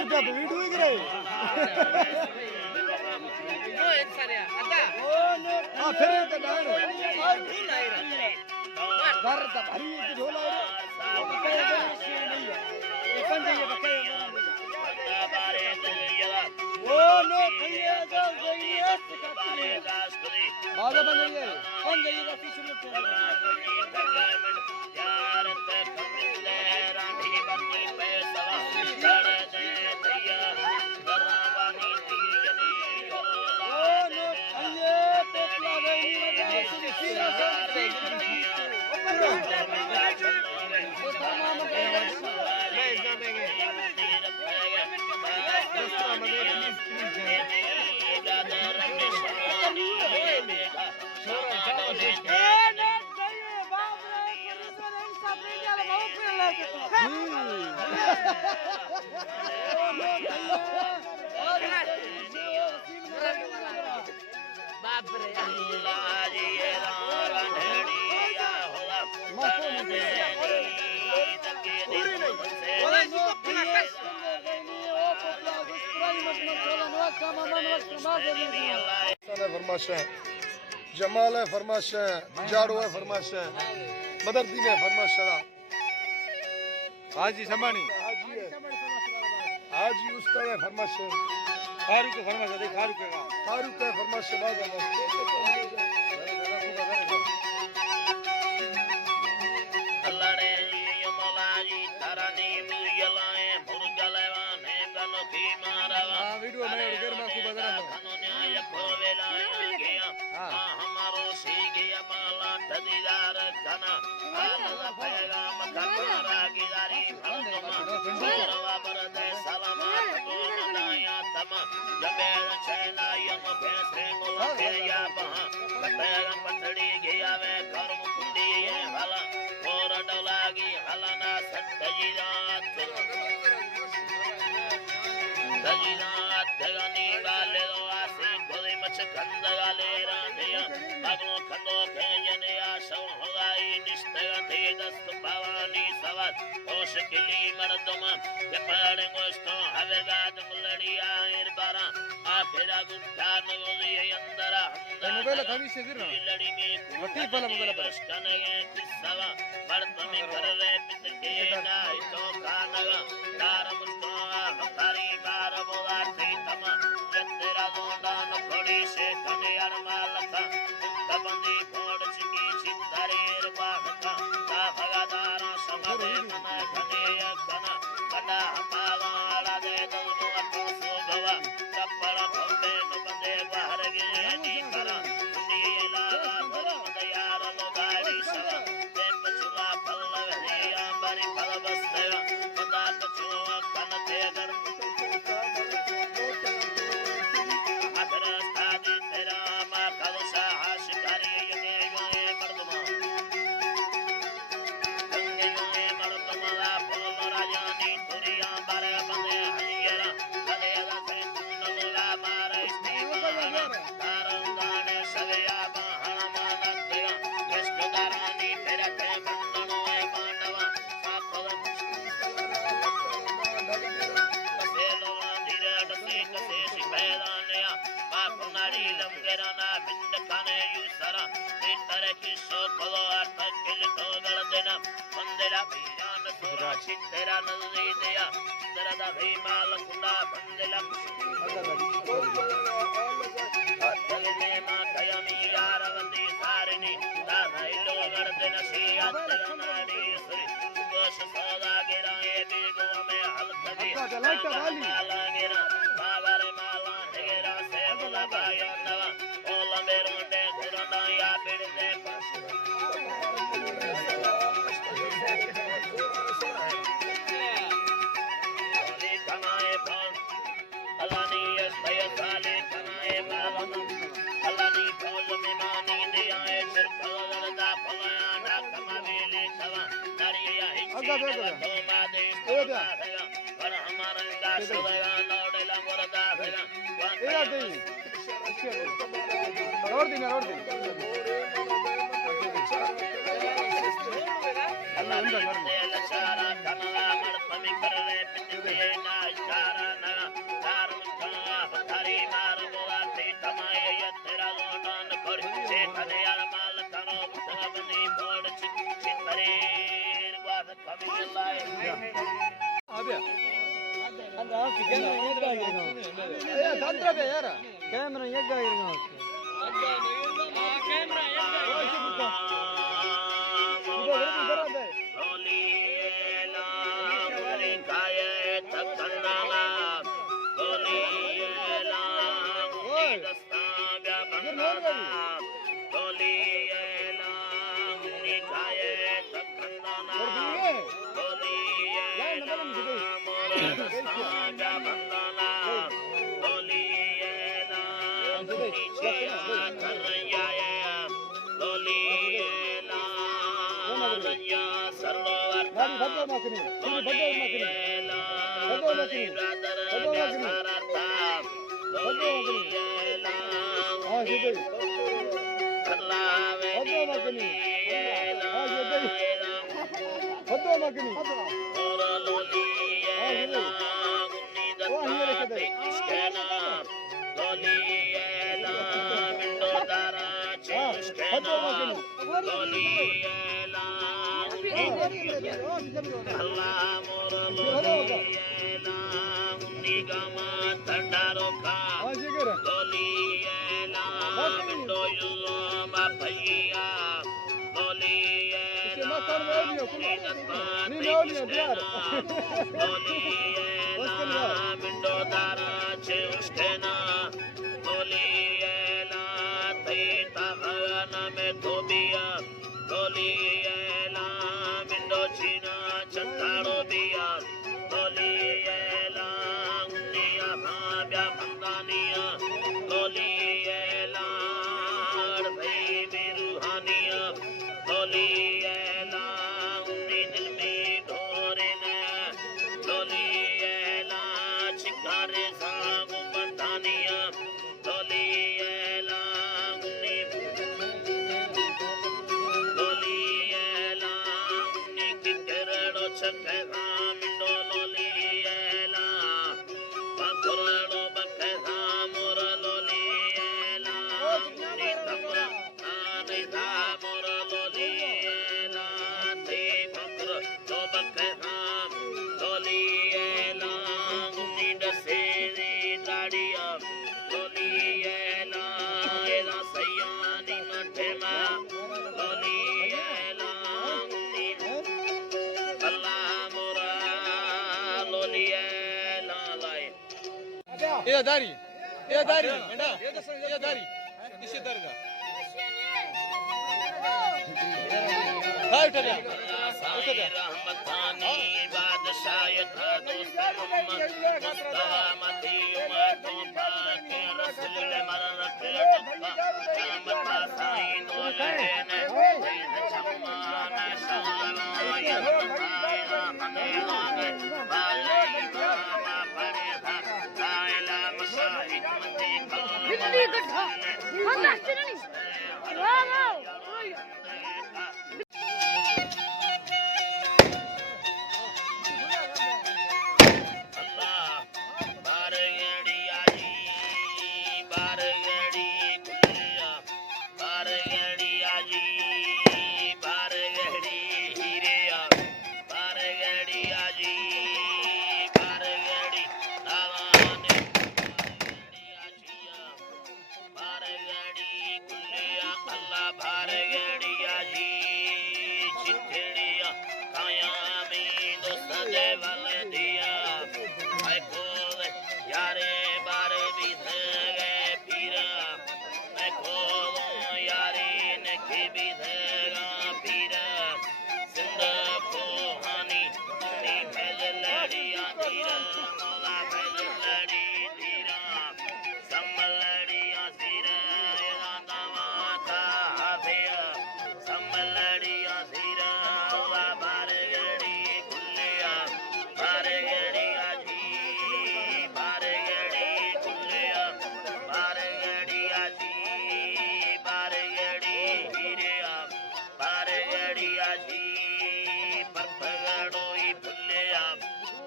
रुपया वीडियो ही करे हां फिर तो डाल घर तो भारी झोला वो नो खइए जो गइए बाजा बजाइए कौन जाइएगा पीछे में यार ते कमिले राठी बन्नी पैसा चढ़ दे भैया गरवानी तीजनी ओ नो खइए टोपला गई सीधा से फरमाश है जमाल है फरमाश है जाड़ो है फरमाश है बदरदीन है फरमाश हाजी समानी हाजी उस्ताद है फरमाश है फारूक है फरमाश है फारूक है फरमाश है अल्लाह ने ये मौलाजी तारानी मिललाए मुरगलवाने गलखी मारवा वीडियो में उधर में खूब बदरा न्याय खोवेला गया हमारो सीगिया माला ठदीदार कना अल्लाह पैगाम करा गिदारी फलतमा बरदे सलामत को मनाया तमा जबे छैना यम फैसले को या बहा पैगाम पथड़ी गया वे घर मुंडी हला और डलागी हलना सत्तजीदात दजीदात दगानी गाले दो आसे गोदे मच खंद गाले रांधिया बागलो खंदो खेजने आशा होगाई निष्ठगते दस्त भवानी सवात होश किली मर्दमा ये पड़े गोस्तो हवेगाद मुलड़िया इरबारा आखिरा गुट्ठा नगोदी अंदरा मोबाइल थानी से गिरना लड़ी में वटी पला मोबाइल पर कने किस्सा मर्द में कर रे पितके गाय तो खानगा तार मुस्तो हकारी बार बोला तमा जंदरा दोंडान खोड़ी से कने अरमाल था तबंदी फोड़ चिकी चिंदरेर बाखा ता भगादारा समरे मन कने कना कना हमावाला दे दो तो सोगवा कपड़ा भोंबे न बंदे बाहर गे नी करा नीला धर्म दयार लोगाड़ी सवा ते पछुला फल हरिया बरी फल बस्ते बंदा पछुआ कन ते कर तेरा नजरी दिया दरदा भी माल खुदा बंदला अतले मां कयमी यार वंदी सारनी दाई लोगड़ दिन सियात नाड़ी सरी कोश सौदा गिरा ए बेगो में हल्क दी माला गिरा बाबर माला गिरा से लगाया नवा ओला मेरे मुंडे घुरना या बिड़ दे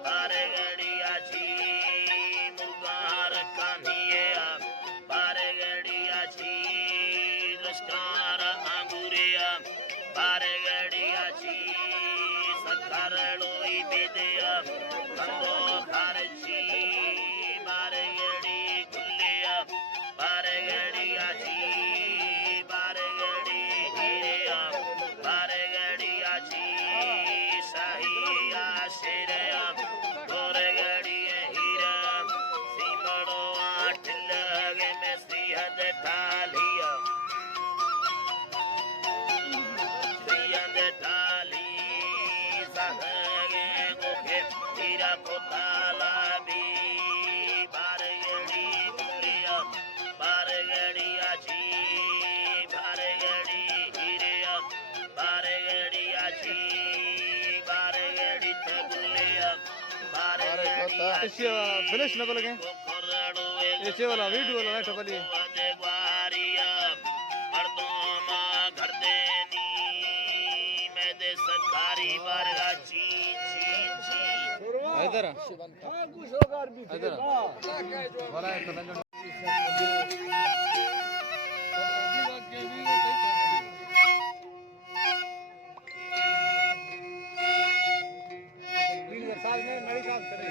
Bye. खंदो खारची बारगड़ी गुलिया बारगड़ी आजी बारगड़ी हीरिया बारगड़ी आजी शाहिया शेरिया बारगड़ी हीरा सीमड़ो आठ लगे में सिहद ढालिया सिहद ढाली सहगे गोखे हीरा कोताला भी बारगड़ी गुलिया बारगड़ी आजी बारगड़ी हीरिया बारगड़ी आजी बारगड़ी गुलिया बारगड़ी इससे फिनिश ना बोलेंगे इससे वाला वीडियो वाला है टपली देवारिया मर्दों मां घर देनी मैं दे सरकारी बारगा ची ची ची इधर इधर वाला है साल में मेरे साथ करे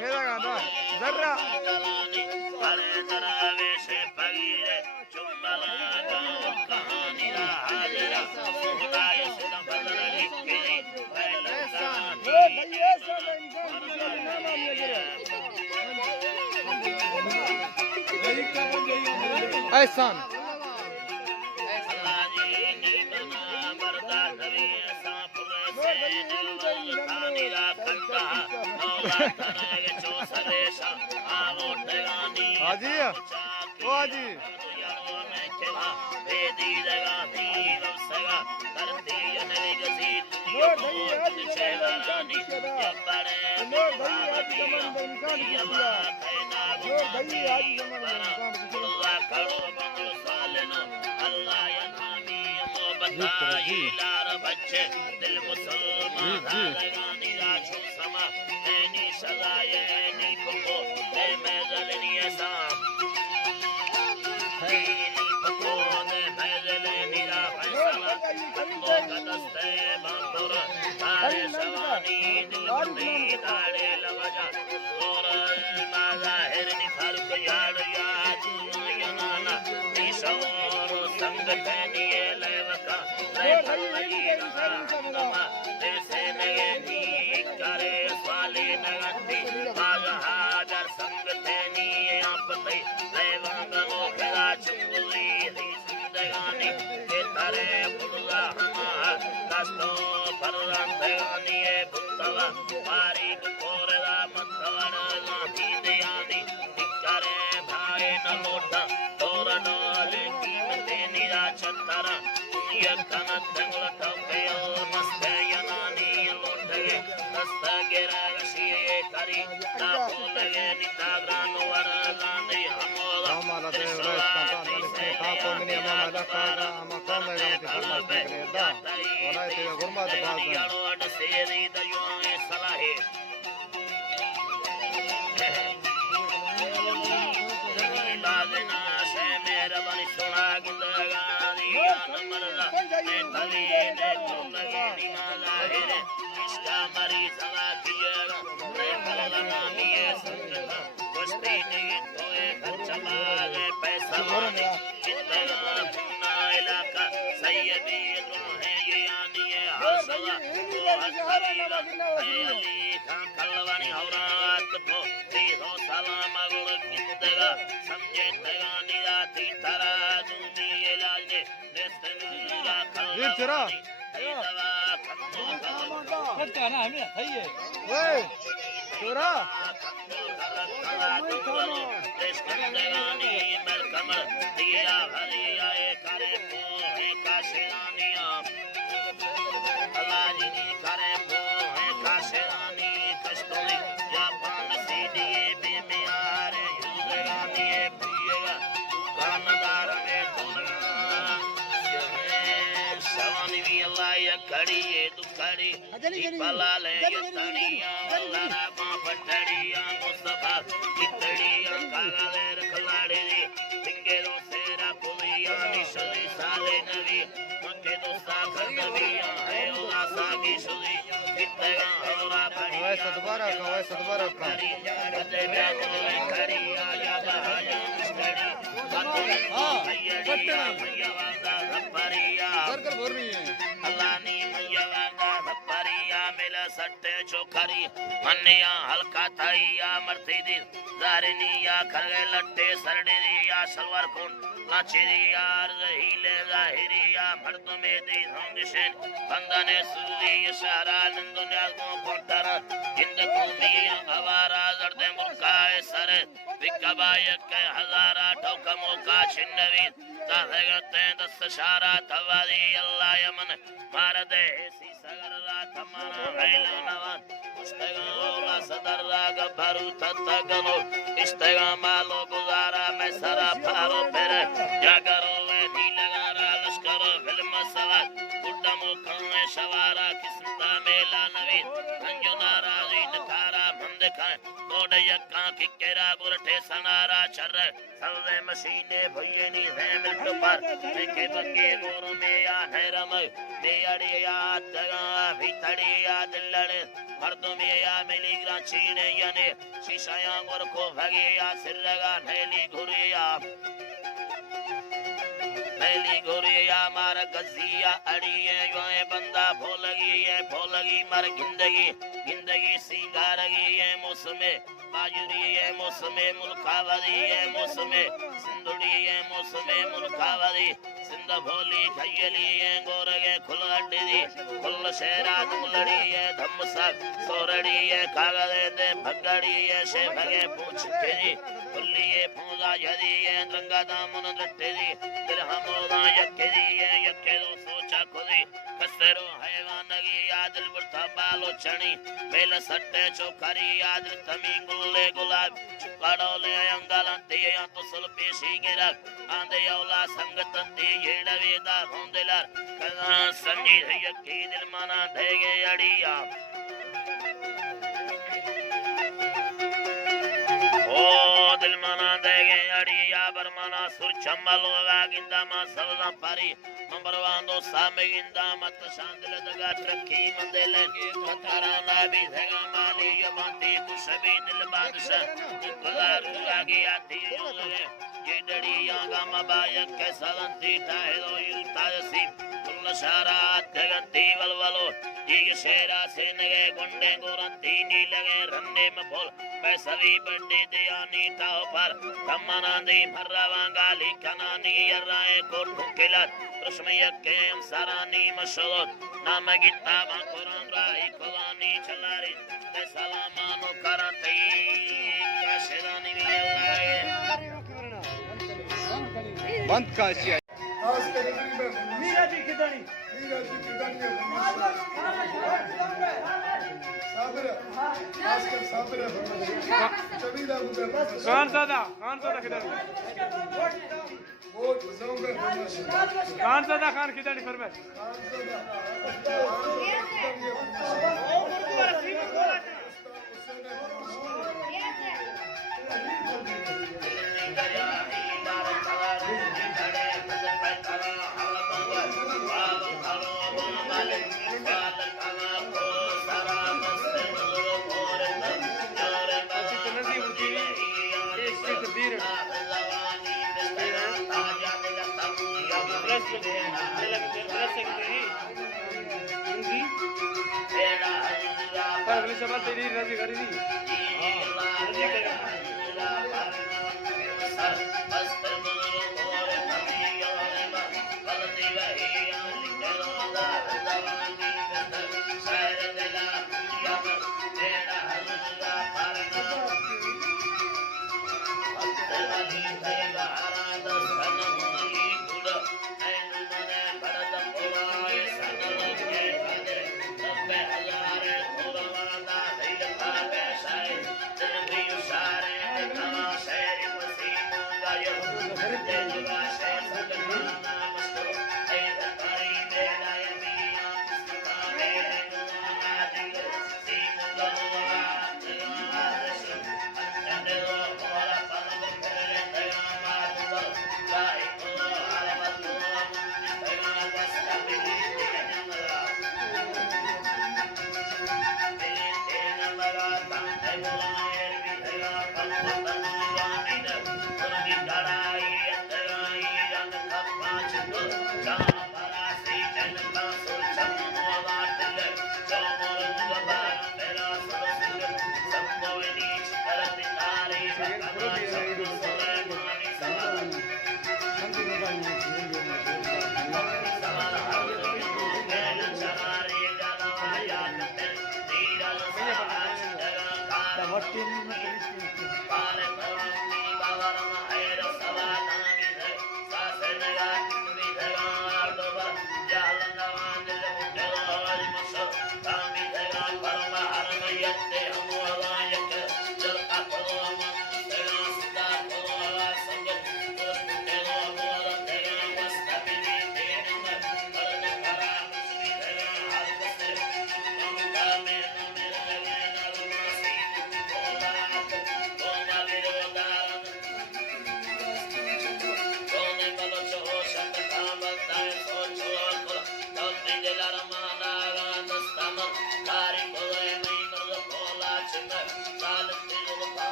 फेरेगा ना जर्रा ऐसान हाजी ओ हाजी बच्चे दिल मुसलमान समा सजाए नी पको मैं जलनी ऐसा पको मैं जलनी रा फैसला तो कदस्ते बांधुर तारे सवानी दिल तारे लवजा और माज़ाहिर नि फर्क याद याद यनाना निशोर संगठनी लेवका जैसे नयनी करे स्वाली नगती हाजर संगठनी आपते लेवंगो खेला चुंगली जिंदगानी के तारे बुढ़ा हमार कष्टों पर रंधगानी बुद्धवा बारीक कोरला मतवर लाठी दयानी करे भाई न लोटा तोरण कीमते निराचतरा यकन दंगल टोकयो मस्ते यनानी लोटे दस्ता गिरा गशिए करी तापोले निताग्रान वरगाने हमोला हमारा देव रस कंता से खाको मिनी हमारा kaga ama kama ga ti farmas ne da wala te gurma da ba वीर चरा फटका ना हमें है ओए चोरा सतबारा का सर्कल भर रही है सट्टे चौकारी मन्निया हल्का थाइया मरती दी जारनिया खरगे लट्टे सरडिया सलवार खून लाचिरिया रहीले जाहिरिया मर्द में दी होंगशन बंदने सूरी इशारा नंदुनिया को कोटरा हिंद को मिया हवारा जर्दे मुर्काए सर विकबाय के हजारा ठोकमो का छिन्नवी तागते दस शारा तवाली अल्लाह यमन मार दे सी सगरा तमाना हैलनवान मुस्तगोला सदरा गबरू ततगनो इस्तगा मालो गुजारा मैं सरा पारो पर जागरो वे दी लगारा लश्करो फिल्म सवार गुड्डमो खाए शवारा किस्ता मेला नवी अंजुनारा रीनकारा मंद खाए कोड यक्का किकेरा बुरठे सनारा चर सवे मशीने भयनी है मिल्क पर के बंगे गोरो में या हैरम में अड़िया तगा भीतड़िया दिलड़े मर्दों में या मिलीग्रा चीने याने शीशाया गोर को भगे या सिरगा नैली घुरिया मार गजिया अड़िए योए बंदा भोलगी मर गिंदगी सिंगारगी ये मौसमे बाजुरी ये मौसमे मुल्कावरी ये मौसमे सिंधुड़ी ये मौसमे मुल्कावरी सिंध भोली खयली ये गोरगे खुलड़ी खुल शेरा दुलड़ी ये धमसक सोरड़ी ये कागदे दे भगड़ी ये शे भगे पूछ केरी खुली ये पूजा यदी ये रंगा दामन लट्टेरी दिलहमोदा यकेरी ये यकेदो सोचा खुदी कसरो हैवानगी यादिल बुरता बालो चणी मेल सट्टे चौकारी यादिल तमी गुल्ले गुलाब चुकाड़ोले अंगालंती या तो सल पेशी गिरक आंदे औला संगतंती येड़वेदा होंदेलर कदा संजी यकी दिल मना देगे अड़िया ओ दिल मना देगे अड़िया बरमना सुर चम्बलो वागिंदा मा सवला पारी मंबरवांदो सामे गिंदा मत शांदल दगा ट्रकी मंदेले मतारा नाबी धगा माली यमंती कुशबी दिल बादशाह निकलार आगे आती लगे ये डड़िया गा मबायक के सलंती ताहेलो युतासी कुल शारा तगंती वलवलो ये शेरा से नगे गुंडे गोरंती नी लगे रन्ने में बोल पैसवी बंडे दियानी ताओ पर तमना दे मर्रावांगा लिखना नी यराए को ठुकेलत रश्मियक के सरानी मशलोत नाम गिट्टा बाकुरान राही कोलानी चलारी ते सलामानो करते काशरानी बंद काशिया मीरा जी किदानी खान सादा किधर खान सदा खान खिदानी फरमाइश अगली सवाल तेरी राजी करी नहीं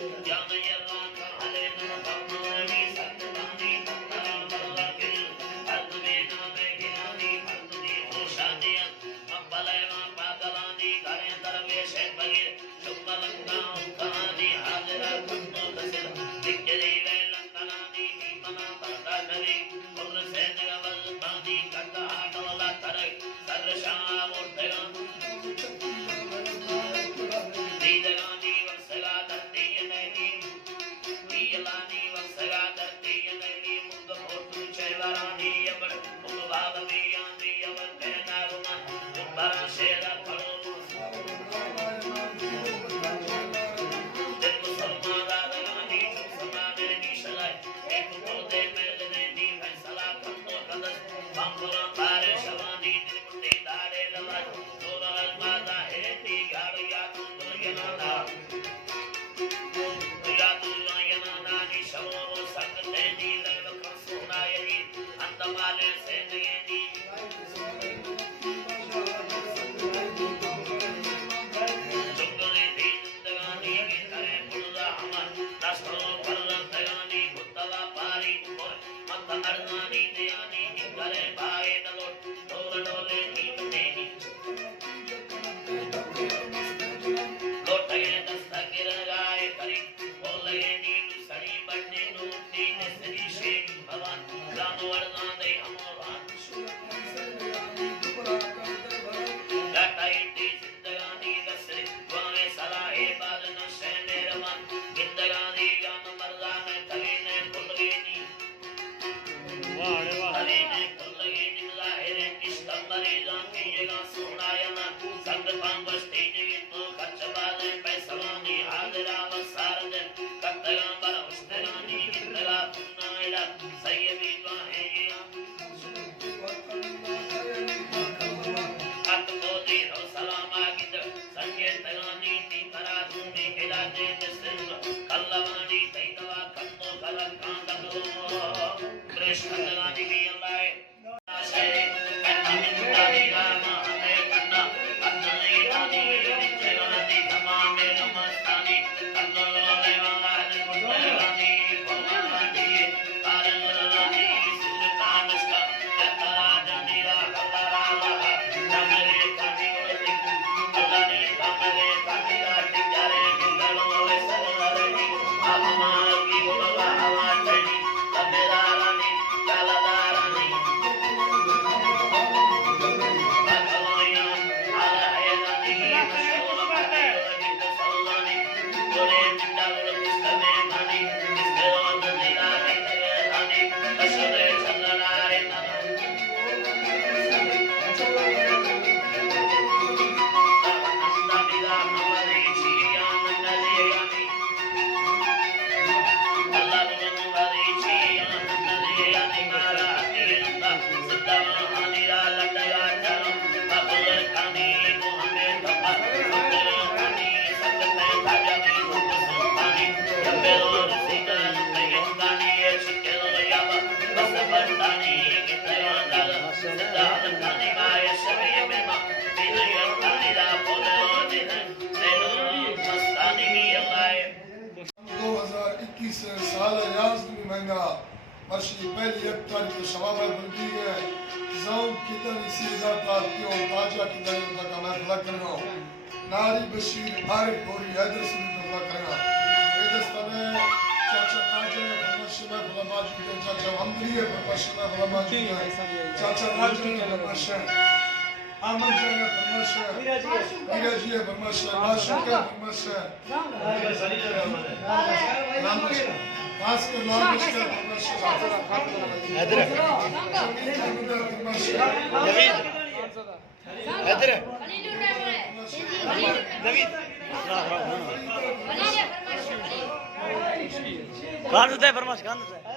ज्ञान यल्ला काले न भवनी सत्तानी तत्ता के अर्थ में नाम ज्ञानी भक्ति होशानी मपलैवा पागलानी घरे दरवेश बगे शुभलंगा कहानी हाजरा कुन्नो दसिल दिक्करी वेलंतनानी मना बरदा करे और से नवल पानी कटा डोला करे सरशा मूर्तिया दीदगानी वसगा धरती नैनी दीलानी वसगा धरती नैनी मुंग फोटू चैवारानी यमन मुंग भागवी यानी यमन कहना रुना जुम्बरा शेरा खड़ो साल रियाज भी महंगा वर्षी पहली एक तारीख को शबाब बंदी है जाऊं किधर इसी जाता क्यों ताजा किधर उनका कमाल भला करना नारी बशीर आरिफ गोरी हैदर से भला करना इधर तने चाचा ताजा फरमाशी में भला माजी के चाचा हमदरी है फरमाशी में भला माजी चाचा राजू ने फरमाशी आमन जी ने फरमाशी मीरा जी ने फरमाशी माशूक ने फरमाशी नाम खास कर नाम इसका हैदर हैदर नवीद खान दे फरमाश खान दे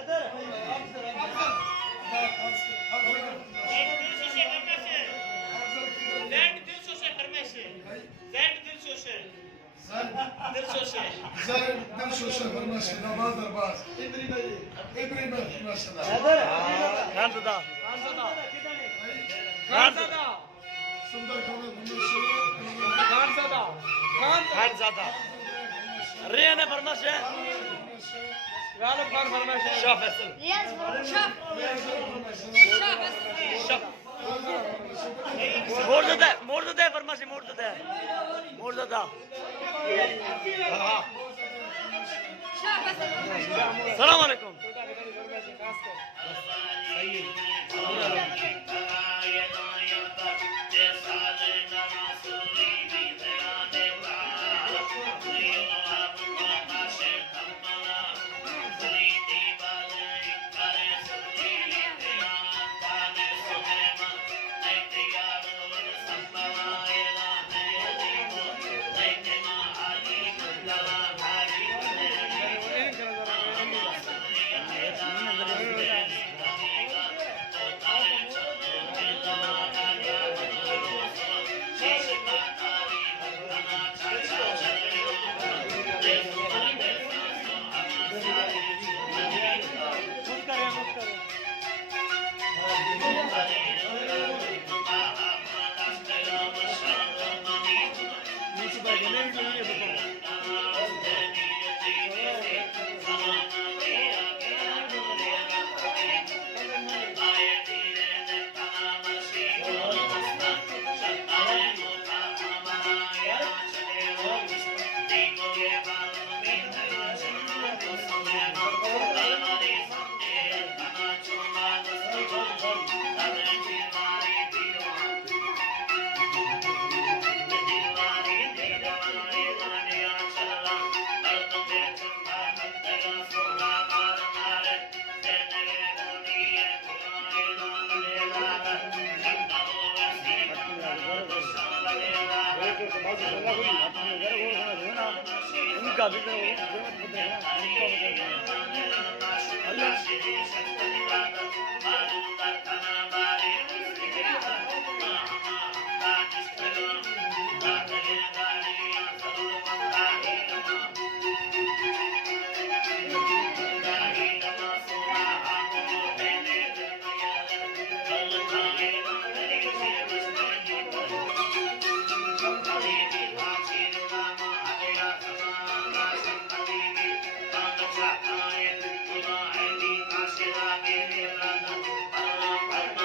ريانا فرماشة غالب خان فرماش شوف اسم رياض شوف شوف موردة ده فرماشي موردة السلام عليكم उनका भी Thank you.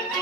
Shri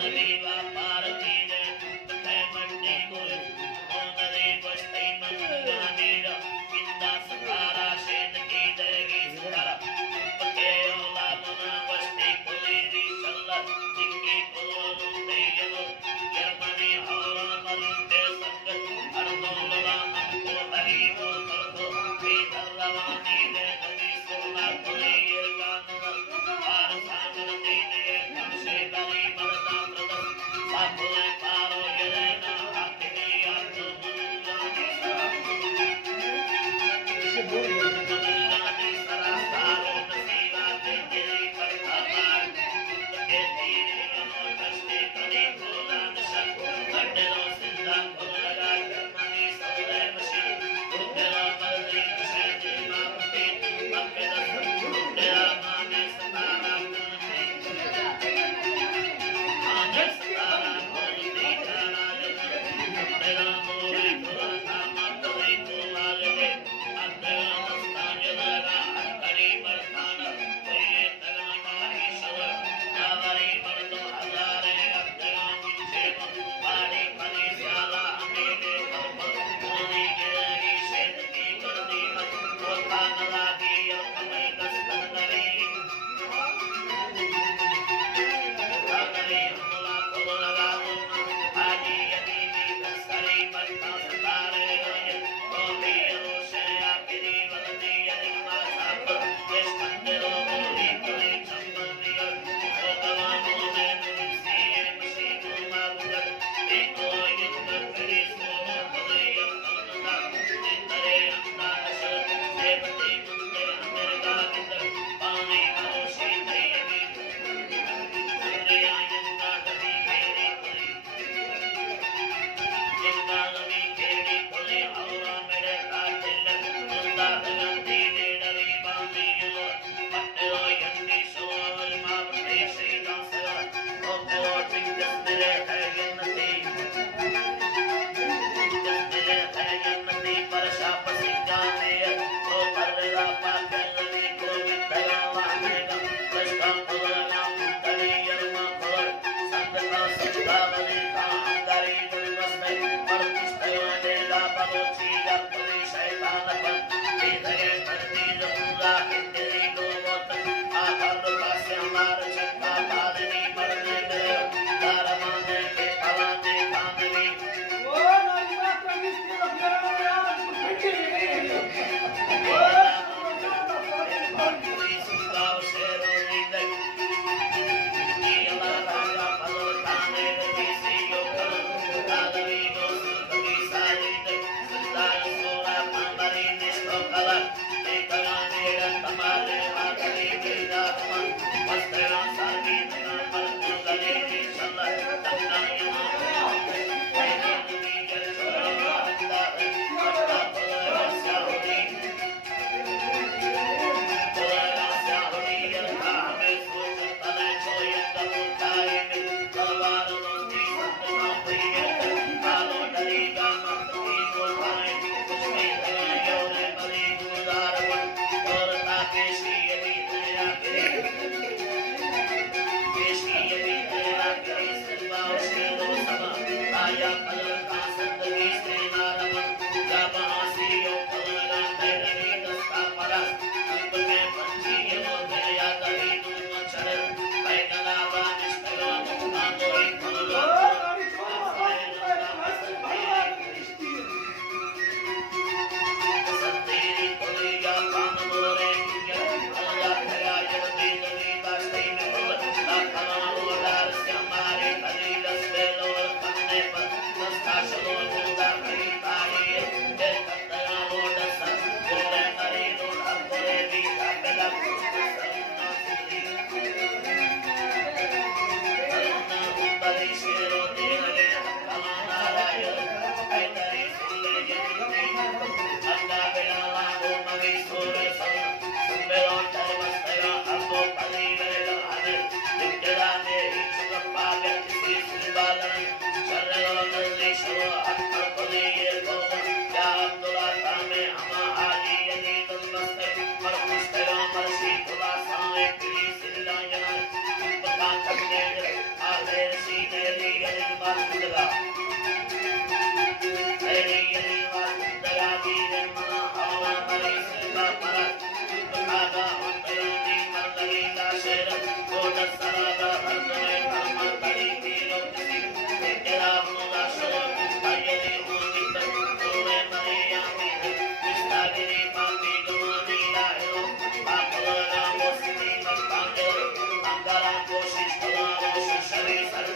Kane Amen.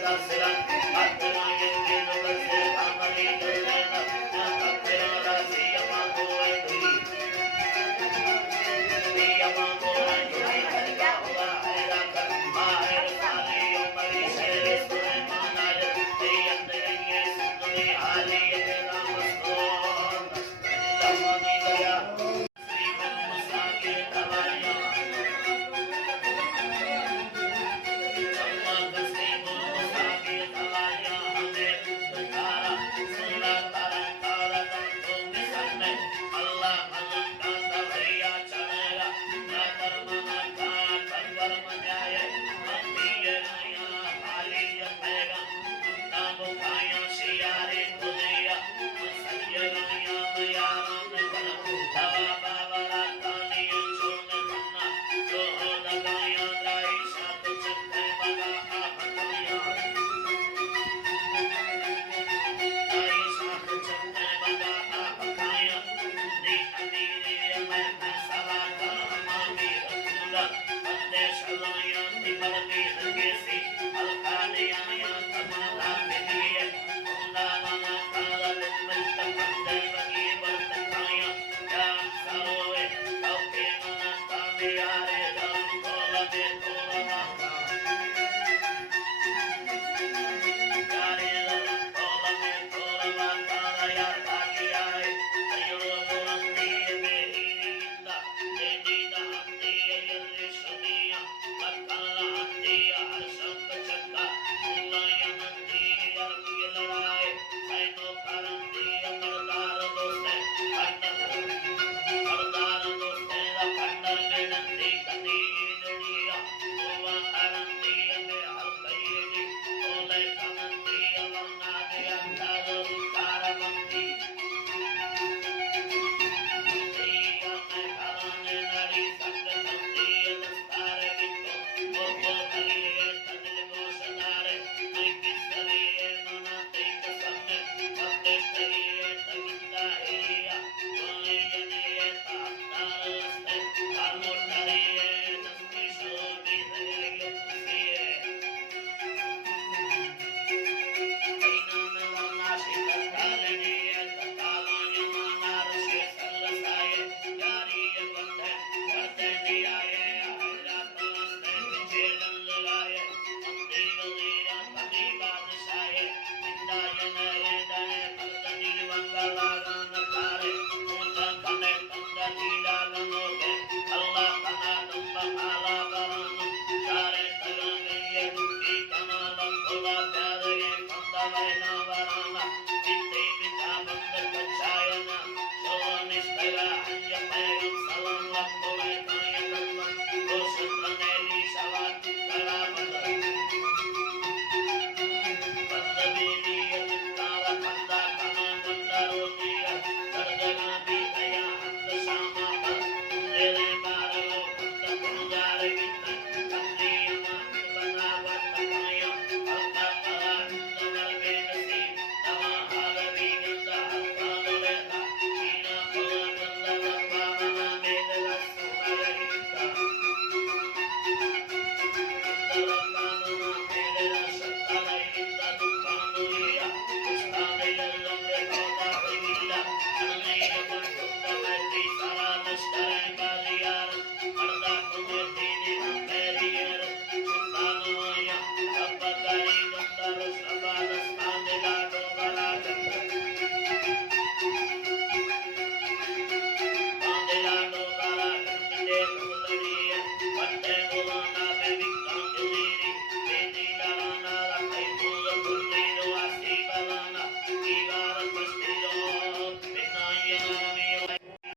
Bye.